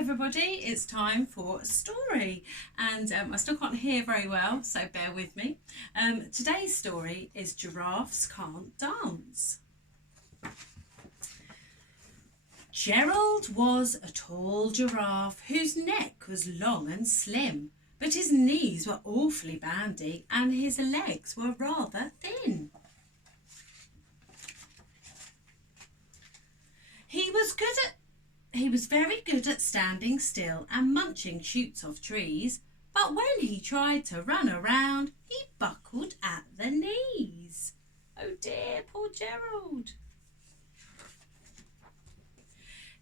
everybody, it's time for a story and I still can't hear very well, so bear with me. Today's story is Giraffes Can't Dance. Gerald was a tall giraffe whose neck was long and slim, but his knees were awfully bandy and his legs were rather thin. He was very good at standing still and munching shoots off trees, but when he tried to run around, he buckled at the knees. Oh dear, poor Gerald.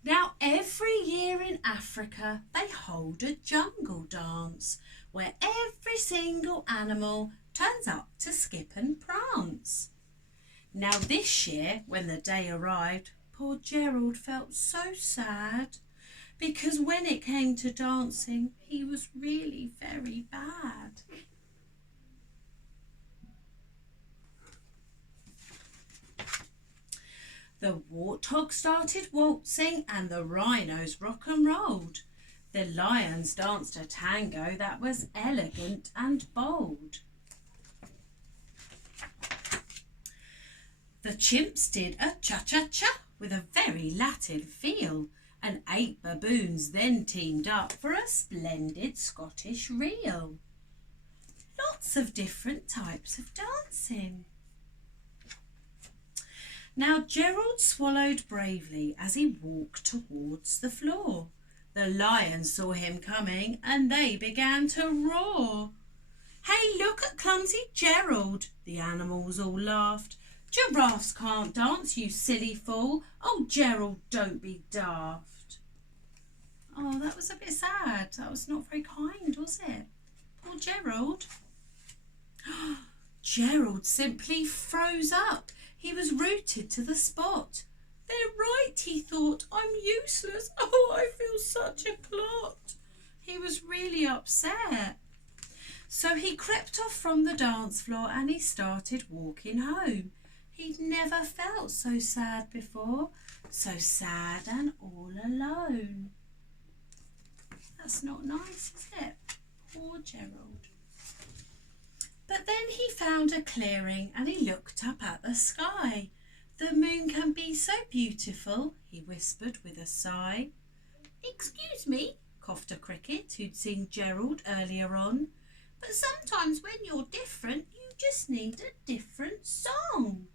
Now, every year in Africa, they hold a jungle dance where every single animal turns up to skip and prance. Now, this year, when the day arrived, poor Gerald felt so sad because when it came to dancing, he was really very bad. The warthog started waltzing and the rhinos rock and rolled. The lions danced a tango that was elegant and bold. The chimps did a cha-cha-cha with a very Latin feel, and 8 baboons then teamed up for a splendid Scottish reel. Lots of different types of dancing. Now Gerald swallowed bravely as he walked towards the floor. The lions saw him coming and they began to roar. "Hey, look at clumsy Gerald," the animals all laughed. "Giraffes can't dance, you silly fool. Oh, Gerald, don't be daft." Oh, that was a bit sad. That was not very kind, was it? Poor Gerald. Gerald simply froze up. He was rooted to the spot. "They're right," he thought. "I'm useless. Oh, I feel such a clot." He was really upset. So he crept off from the dance floor and he started walking home. He'd never felt so sad before, so sad and all alone. That's not nice, is it? Poor Gerald. But then he found a clearing and he looked up at the sky. "The moon can be so beautiful," he whispered with a sigh. "Excuse me," coughed a cricket who'd seen Gerald earlier on, "but sometimes when you're different, you just need a different song."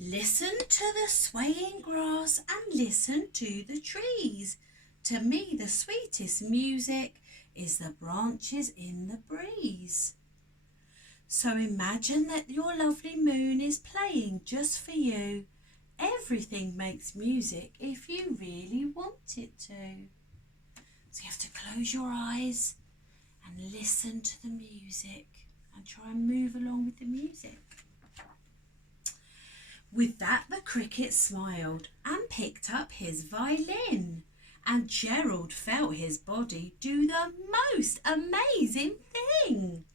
Listen to the swaying grass and listen to the trees. To me the sweetest music is the branches in the breeze. So imagine that your lovely moon is playing just for you. Everything makes music if you really want it to. So you have to close your eyes and listen to the music and try and move along with the music. With that, the cricket smiled and picked up his violin, and Gerald felt his body do the most amazing thing.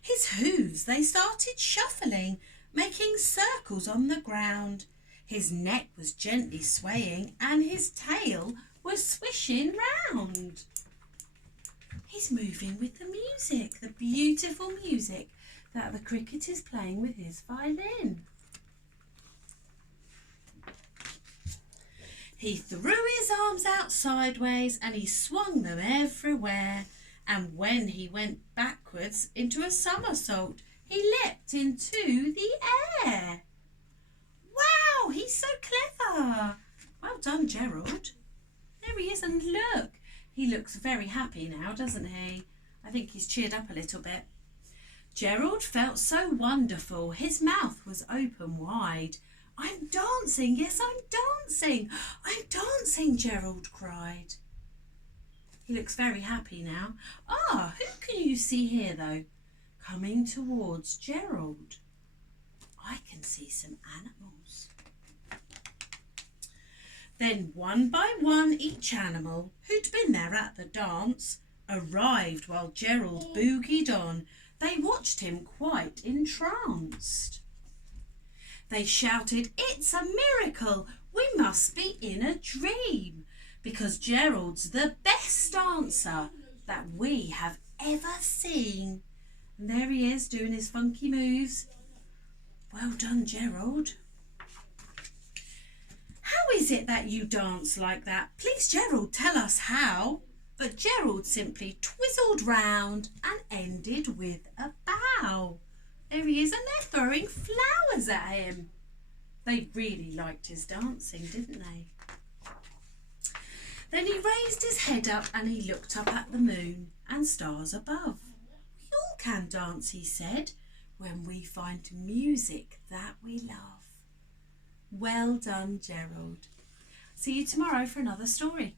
His hooves, they started shuffling, making circles on the ground. His neck was gently swaying and his tail was swishing round. He's moving with the music, the beautiful music that the cricket is playing with his violin. He threw his arms out sideways and he swung them everywhere. And when he went backwards into a somersault, he leapt into the air. Wow, he's so clever. Well done, Gerald. There he is, and look. He looks very happy now, doesn't he? I think he's cheered up a little bit. Gerald felt so wonderful. His mouth was open wide. "I'm dancing, yes, I'm dancing. I'm dancing," Gerald cried. He looks very happy now. Who can you see here, though? Coming towards Gerald. I can see some animals. Then one by one each animal who'd been there at the dance arrived while Gerald boogied on. They watched him quite entranced. They shouted, "It's a miracle! We must be in a dream, because Gerald's the best dancer that we have ever seen." And there he is doing his funky moves. Well done, Gerald. How is it that you dance like that? Please, Gerald, tell us how. But Gerald simply twizzled round and ended with a bow. There he is, and they're throwing flowers at him. They really liked his dancing, didn't they? Then he raised his head up and he looked up at the moon and stars above. "We all can dance," he said, "when we find music that we love." Well done, Gerald. See you tomorrow for another story.